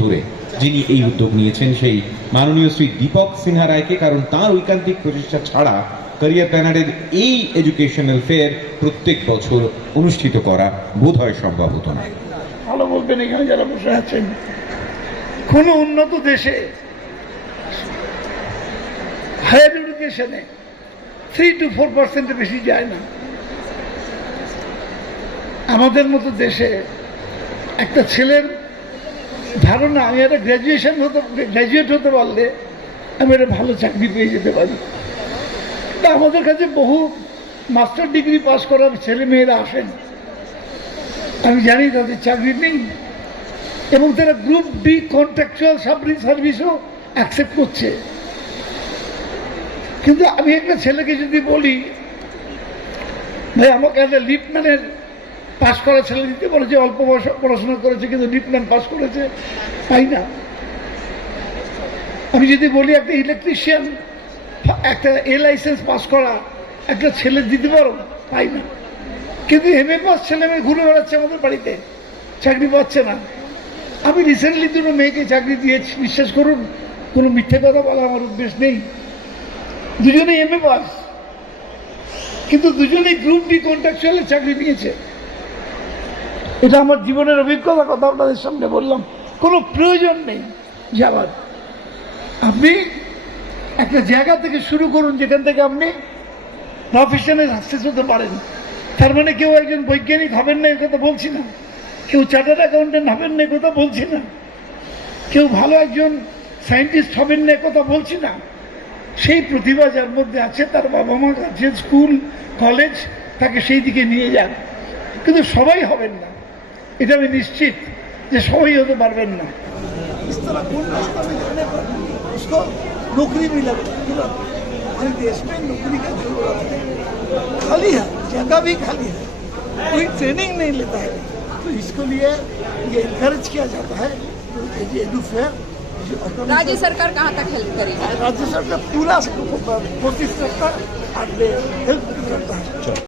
ধরে যিনি এই উদ্যোগ নিয়েছেন, সেই মাননীয় শ্রী দীপক সিনহা রায়কে, কারণ তার ঐকান্তিক প্রচেষ্টা ছাড়া ক্যারিয়ার প্ল্যানারের এই এডুকেশনাল ফেয়ার প্রত্যেক বছর অনুষ্ঠিত করা বোধ হয় সম্ভব হতো না। ভালো বলবেন, এখানে যারা বসে আছেন, কোন উন্নত দেশে হায়ার এডুকেশনে থ্রি টু ফোর পার্সেন্টের বেশি যায় না। আমাদের মতো দেশে একটা ছেলের ধারণা, আমি একটা গ্র্যাজুয়েশন হতে গ্র্যাজুয়েট হতে পারলে আমি একটা ভালো চাকরি পেয়ে যেতে পারি। তা আমাদের কাছে বহু মাস্টার ডিগ্রি পাশ করার ছেলে মেয়েরা আসেন। আমি জানি তাদের চাকরি নেই এবং তারা গ্রুপ ডি কন্ট্রাকচুয়াল সাবরি সার্ভিসও অ্যাকসেপ্ট করছে। কিন্তু আমি একটা ছেলেকে যদি বলি, ভাই, আমাকে একটা লিপম্যানের পাস করা ছেলে দিতে বলেছে, অল্প বয়স পড়াশোনা করেছে, কিন্তু লিপম্যান পাস করেছে। পাই না। আমি যদি বলি একটা ইলেকট্রিশিয়ান একটা এ লাইসেন্স পাস করা, একটা ছেলে দিতে পারো? পাই না। কিন্তু এম এ পাস ছেলে মেয়ে ঘুরে বেড়াচ্ছে আমাদের বাড়িতে। চাকরি পাচ্ছে না। আমি রিসেন্টলি দুটো মেয়েকে চাকরি দিয়েছি। বিশ্বাস করুন, কোনো মিথ্যে কথা বলা আমার উদ্দেশ্য নেই। দুজনেই এম এ পাস কিন্তু দুজনেই গ্রুপ ডি কন্ট্রাকচুয়ালের চাকরি নিয়েছে। এটা আমার জীবনের অভিজ্ঞতা, কথা আপনাদের সামনে বললাম। কোনো প্রয়োজন নেই যাওয়ার আপনি একটা জায়গা থেকে শুরু করুন, যেখান থেকে আপনি প্রফেশনে সাকসেস হতে পারেন। তার মানে কেউ একজন বৈজ্ঞানিক হবেন না কথা বলছি না। কেউ চার্টার্ড অ্যাকাউন্টেন্ট হবেন না কথা বলছি না। কেউ ভালো একজন সায়েন্টিস্ট হবেন না কথা বলছি না। সেই প্রতিভা যার মধ্যে আছে, তার বাবা মা আছে স্কুল কলেজ তাকে সেই দিকে নিয়ে যান। কিন্তু সবাই হবেন না। এটা আমি নিশ্চিত যে সবাই হতে পারবেন না इस तरह कौन रास्ता में जाने पर उसको नौकरी भी लग मिला हमारे देश में नौकरी का जरूरत है खाली है जगह भी खाली है कोई ट्रेनिंग नहीं लेता है तो इसके लिए ये इनकरेज किया जाता है तो ये एडू फेयर जो autonomous- राज्य सरकार कहाँ तक हेल्प करेगी राज्य सरकार पूरा कोशिश करता है और हेल्प करता है